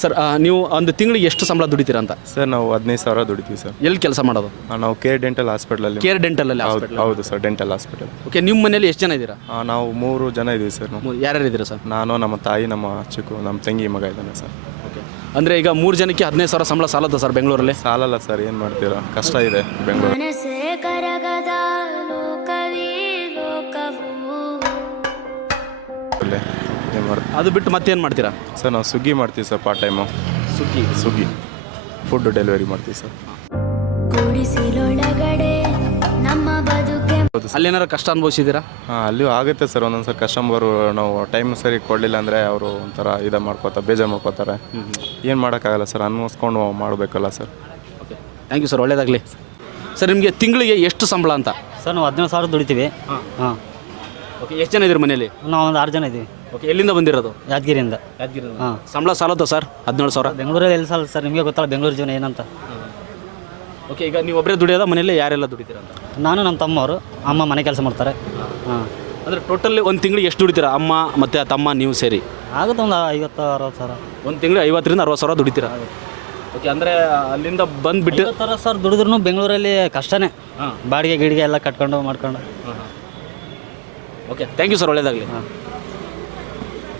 Sir ನೀವು ಒಂದು ತಿಂಗಳಿಗೆ ಎಷ್ಟು ಸಂಬಳ ದುಡಿತೀರಾ ಅಂತ? ಸರ್ ನಾವು 15,000 ದುಡಿತೀವಿ ಸರ್. ಎಲ್ಲಿ ಕೆಲಸ ಮಾಡೋದು? ನಾವು ಕೇರ್ ಡೆಂಟಲ್ ಹಾಸ್ಪಿಟಲಲ್ಲಿ. ಕೇರ್ ಡೆಂಟಲಲ್ಲಿ? ಹೌದು ಸರ್, ಡೆಂಟಲ್ ಹಾಸ್ಪಿಟಲ್. ಓಕೆ, ನಿಮ್ಮ ಮನೇಲಿ ಎಷ್ಟು ಜನ ಇದ್ದೀರಾ? ನಾವು 3 ಜನ ಇದ್ದೀವಿ ಸರ್. ಯಾರ್ಯಾರು ಇದ್ದೀರಾ ಸರ್? ನಾನು, ನಮ್ಮ ತಾಯಿ, ನಮ್ಮ ನಮ್ಮ ತಂಗಿ ಮಗ ಇದ್ದಾನೆ ಸರ್. ಓಕೆ, ಅಂದರೆ ಈಗ 3 ಜನಕ್ಕೆ 15,000 ಸಂಬಳ ಸಾಲುತ್ತಾ ಸರ್ ಬೆಂಗಳೂರಲ್ಲಿ? ಸಾಲಲ್ಲ ಸರ್, ಏನು ಮಾಡ್ತೀರಾ, ಕಷ್ಟ ಇದೆ ಬೆಂಗಳೂರು. ಏನು ಮಾಡ್ತೀವಿ? ಅದು ಬಿಟ್ಟು ಮತ್ತೇನು ಮಾಡ್ತೀರಾ ಸರ್? ನಾವು ಸ್ವಿಗ್ಗಿ ಮಾಡ್ತೀವಿ sir, part time. Swiggy food delivery ಮಾಡ್ತೀವಿ ಸರ್. ಅಲ್ಲೇನಾರು ಕಷ್ಟ ಅನುಭವಿಸಿದ್ದೀರಾ? ಹಾಂ, ಅಲ್ಲಿಯೂ ಆಗುತ್ತೆ ಸರ್. ಒಂದೊಂದು ಸರ್ ಕಸ್ಟಮರು ನಾವು ಟೈಮ್ ಸರಿ ಕೊಡಲಿಲ್ಲ ಅಂದರೆ ಅವರು ಒಂಥರ ಮಾಡ್ಕೋತಾರೆ, ಬೇಜಾರು ಮಾಡ್ಕೋತಾರೆ. ಏನು ಮಾಡೋಕ್ಕಾಗಲ್ಲ ಸರ್, ಅನ್ವಸ್ಕೊಂಡು ಮಾಡಬೇಕಲ್ಲ sir. Okay, thank you sir, ಒಳ್ಳೆಯದಾಗಲಿ. ಸರ್, ನಿಮಗೆ ತಿಂಗಳಿಗೆ ಎಷ್ಟು ಸಂಬಳ ಅಂತ? ಸರ್ ನಾವು 15,000 ದುಡಿತೀವಿ. ಹಾಂ. ಓಕೆ, ಎಷ್ಟು ಜನ ಇದ್ದೀರಿ ಮನೇಲಿ? ನಾವು ಒಂದು 6 ಜನ ಇದ್ದೀವಿ. ಓಕೆ, ಎಲ್ಲಿಂದ ಬಂದಿರೋದು? ಯಾದಗಿರಿಯಿಂದ. ಹಾಂ. ಸಂಬಳ ಸಾಲುತ್ತಾ ಸರ್ 15,000? ಬೆಂಗಳೂರಲ್ಲಿ ಎಲ್ಲಿ ಸಾಲ ಸರ್, ನಿಮಗೆ ಗೊತ್ತಲ್ಲ ಬೆಂಗಳೂರು ಜೀವನ ಏನಂತ. ಓಕೆ, ಈಗ ನೀವು ಒಬ್ಬರೇ ದುಡಿಯೋದ ಮನೇಲಿ ಯಾರೆಲ್ಲ ದುಡಿತೀರಾ ಅಂತ? ನಾನು, ನಮ್ಮ ತಮ್ಮವರು, ಅಮ್ಮ ಮನೆ ಕೆಲಸ ಮಾಡ್ತಾರೆ. ಹಾಂ. ಅಂದರೆ ಟೋಟಲಿ ಒಂದು ತಿಂಗಳಿಗೆ ಎಷ್ಟು ದುಡಿತೀರಾ ಅಮ್ಮ ಮತ್ತು ತಮ್ಮ ನೀವು ಸೇರಿ? ಆಗುತ್ತೆ ಒಂದು 50-60 ಸಾವಿರ. ಒಂದು ತಿಂಗಳಿಗೆ 50,000 ರಿಂದ 60,000 ದುಡಿತೀರಾ? ಓಕೆ, ಅಂದರೆ ಅಲ್ಲಿಂದ ಬಂದುಬಿಟ್ಟು 50,000 ಸರ್ ದುಡಿದ್ರೂ ಬೆಂಗಳೂರಲ್ಲಿ ಕಷ್ಟನೇ. ಬಾಡಿಗೆ ಗಿಡಿಗೆ ಎಲ್ಲ ಕಟ್ಕೊಂಡು ಮಾಡ್ಕೊಂಡು. ಓಕೆ, ಥ್ಯಾಂಕ್ ಯು ಸರ್, ಒಳ್ಳೆಯದಾಗಲಿ. ಹಾಂ.